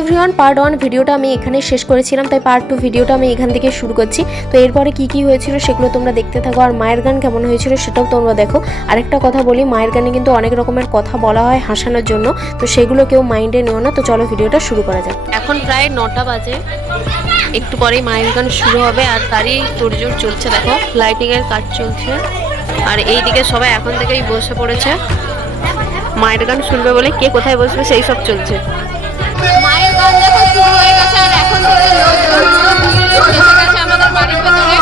Everyone part one ভিডিওটা আমি এখানে শেষ করেছিলাম, তাই পার্ট টু ভিডিওটা আমি এখান থেকে শুরু করছি। তো এরপরে কি কি হয়েছিল সেগুলো তোমরা দেখতে থাকো, আর মায়ের গান কেমন হয়েছিল সেটাও তোমরা দেখো। আরেকটা কথা বলি, মায়ের গানে কিন্তু অনেক রকমের কথা বলা হয় হাসানোর জন্য, তো সেগুলো কেউ মাইন্ডে নিও না, তো চলো ভিডিওটা শুরু করা যাক। এখন প্রায় নটা বাজে, একটু পরেই মায়ের গান শুরু হবে, আর তারই তোড়জোড় চলছে, দেখো লাইটিংয়ের কাজ চলছে। আর এইদিকে সবাই এখন থেকেই বসে পড়েছে। মায়ের গান শুনবে বলে কে কোথায় বসবে সেই সব চলছে। হয়ে গেছে আর এখন থেকে লোকজন পুরো এসে গেছে আমাদের বাড়ির ভেতরে।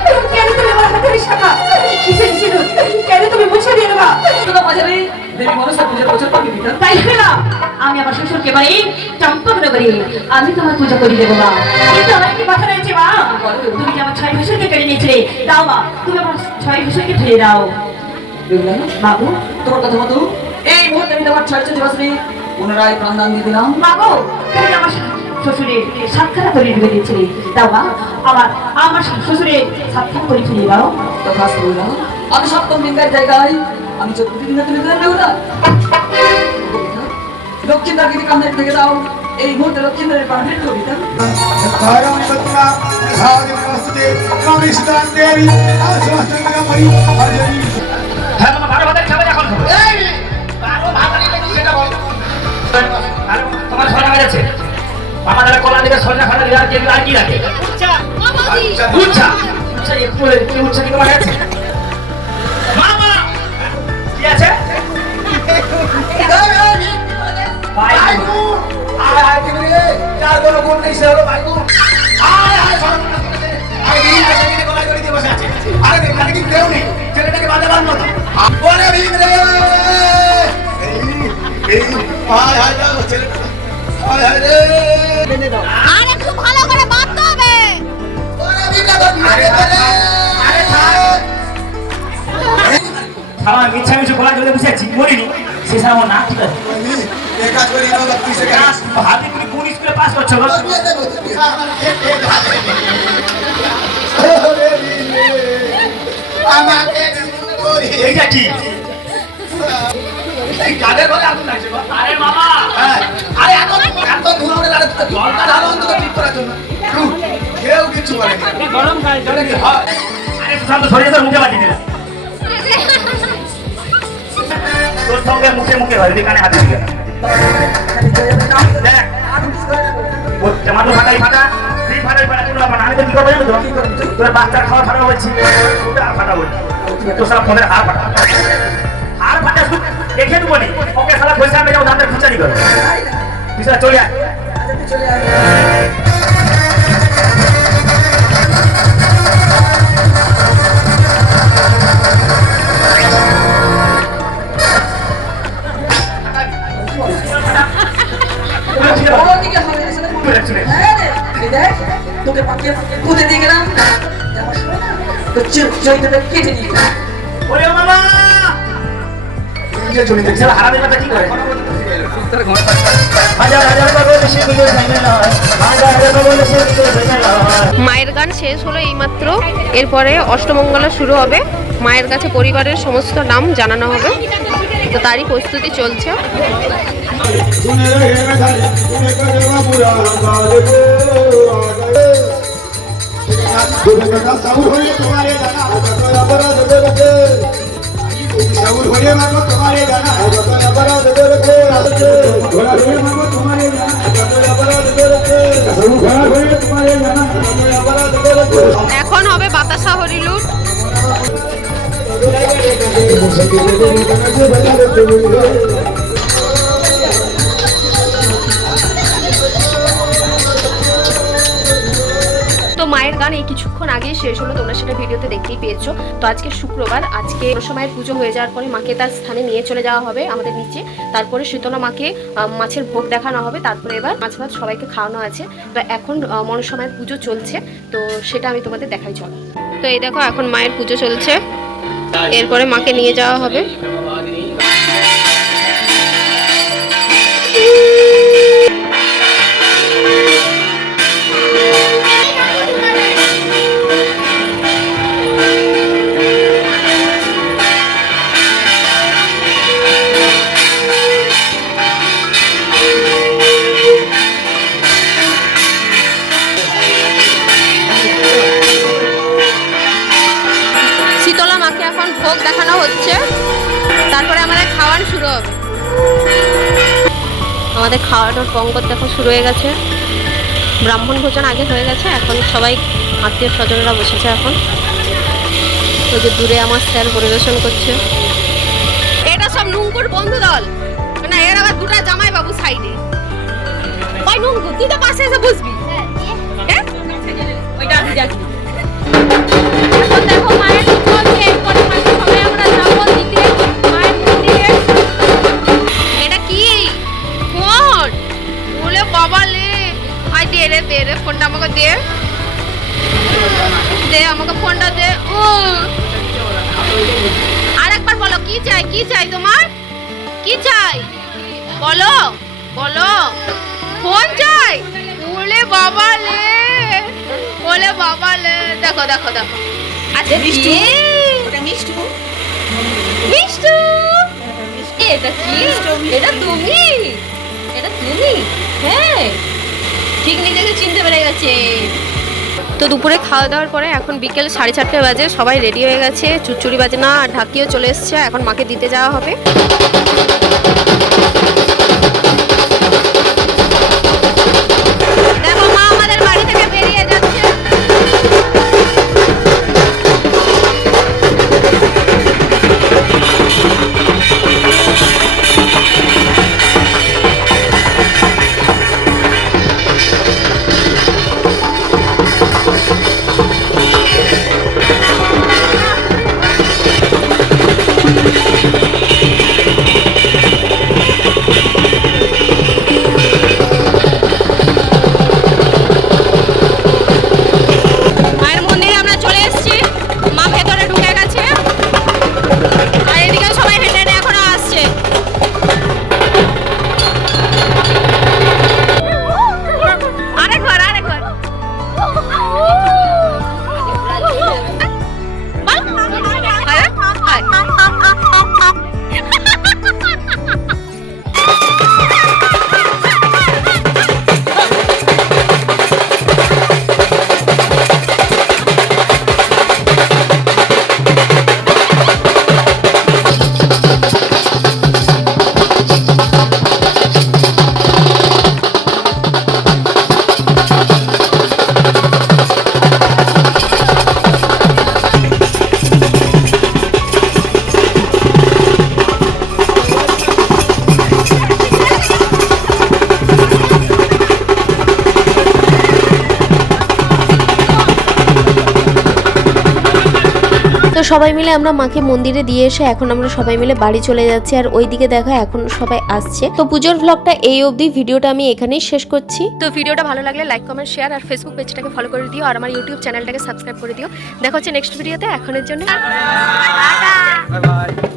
কেন তুমি আমার হাতের শাখা কিসের ছিল কেন তুমি মুছে দিয়ে দেবা? শুধু বাজারে দেবী মনসা বছর পাকে দিতাম তাই না। আমি আমার শ্বশুরকে বাড়ি চম্পক নগরী আমি তোমার পূজা করে দেবো মা। কিন্তু আমার কি কথা রয়েছে মা। তুমি আমার ছয় ভাষণকে কেড়ে নিয়েছিলে দাও মা। তুমি আমার ছয় ভাষণকে ফিরে দাও। বাবু তোমার কথা মতো এই মুহূর্তে আমি তোমার ছয় চোদ্দ বছরে পুনরায় প্রাণদান দিয়ে দিলাম। বাবু তুমি আমার শ্বশুরের সাক্ষাৎ করে ঢুকে দিয়েছিলে। দাও মা আমার আমার শ্বশুরের সাক্ষাৎ করে ফিরে দাও তথা বললাম আমি সপ্তম লিঙ্গার জায়গায় আমি চতুর্থ লিঙ্গা তুলে দিলাম বেহুলা দক্ষিণ দিকে কামড়ে থেকে দাও। এই মুহূর্তে দক্ষিণের প্রাণের কবিতা হ্যাঁ বারো ভাতের এখন আরে, তোমার সরনা বেড়েছে মামা দাদা কলা দিবে সরনা খানা দিবে আর কি আর কি রাখে উচ্চা উচ্চা একটু একটু উচ্চা দিকে আছে মামা কি আছে ভাই আর আমার মিচ্ছা মিছু গলা ধরে বসে আছি মরিনি। সে সারা আমার নাক ঠিক আছে হাতে তুমি কোন স্কুলে পাস করছ গো? এইটা কি? এই কাদের বলে আগুন লাগছে আরে মামা! আরে এত এত ধুলো উড়ে দাঁড়াচ্ছে জলটা ঢালো অন্তত ঠিক করার জন্য। কেউ কিছু বলে গরম হয়? আরে তোর মুখে বাজি দিলা তোর সঙ্গে মুখে মুখে হয় এদিকে কানে হাতে দিকে দেখ টমাটো ফাটাই ফাটা, তুই ফাটাই ফাটা, কোনো ব্যাপার না। আমি তো কি করব জানো তোর বাচ্চার খাওয়া ফাটা হয়েছে ওটা আর ফাটা হয়েছে তোর সারা ফোনের হার ফাটা দেবো তুই? চলে আয়। মায়ের গান শেষ হলো এইমাত্র এরপরে অষ্টমঙ্গলা শুরু হবে মায়ের কাছে পরিবারের সমস্ত নাম জানানো হবে তো তারই প্রস্তুতি চলছে সাউর হয়ে তোমারে জানা অপরাধ করেছে সাউর হয়ে মাগো তোমারে জানা অপরাধ করেছে ঘোড়া হয়ে মাগো তোমারে জানা অপরাধ করেছে ঘোড়া হয়ে তোমারে জানা অপরাধ করেছে এখন হবে বাতাসা হরিলুট। শেষ হলো তোমরা সেটা ভিডিওতে দেখতেই পেয়েছ। তো আজকে শুক্রবার আজকে সময়ের পুজো হয়ে যাওয়ার পরে মাকে তার স্থানে নিয়ে চলে যাওয়া হবে আমাদের নিচে। তারপরে শীতলা মাকে মাছের ভোগ দেখানো হবে। তারপরে এবার মাছ ভাত সবাইকে খাওয়ানো আছে। তো এখন মনসময়ের পুজো চলছে। তো সেটা আমি তোমাদের দেখাই চলো। তো এই দেখো এখন মায়ের পুজো চলছে। এরপরে মাকে নিয়ে যাওয়া হবে। তারপরে আমাদের খাওয়ান শুরু হবে। আমাদের খাওয়ানোর পঙ্গত দেখো শুরু হয়ে গেছে। ব্রাহ্মণ ভোজন আগে হয়ে গেছে এখন সবাই আত্মীয় স্বজনরা বসেছে এখন। ওই যে দূরে আমার স্যার পরিবেশন করছে। এটা সব নুঙ্কুর বন্ধু দল। না এর আবার দুটা জামাই বাবু সাইডে। ওই নুঙ্কু? তুই তো পাশে এসে বসবি। আমাকে ফোনটা দে। ও আরেকবার বলো কি চাই কি চাই তোমার? কি চাই? বলো বলো। ফোন চাই? ওলে বাবা লে। ওলে বাবা লে। দেখো দেখো দেখো। আচ্ছা মিষ্টু? মিষ্টু? মিষ্টু? এটা কি? এটা তুমি? এটা তুমি? হ্যাঁ। ঠিক নিজেকে চিনতে পেরে গেছে। তো দুপুরে খাওয়া দাওয়ার পরে এখন বিকেল সাড়ে চারটে বাজে, সবাই রেডি হয়ে গেছে চুচুরি বাজে না ঢাকিও চলে এসছে, এখন মাকে দিতে যাওয়া হবে। সবাই মিলে আমরা মাকে মন্দিরে দিয়ে এসে এখন আমরা সবাই মিলে বাড়ি চলে যাচ্ছি আর ওইদিকে দেখা এখন সবাই আসছে। তো পুজোর ভ্লগটা এই অবধি ভিডিওটা আমি এখানেই শেষ করছি। তো ভিডিওটা ভালো লাগলে লাইক কমেন্ট শেয়ার আর ফেসবুক পেজটাকে ফলো করে দিও আর আমার ইউটিউব চ্যানেলটাকে সাবস্ক্রাইব করে দিও। দেখা হচ্ছে নেক্সট ভিডিওতে এখনের জন্য। Bye bye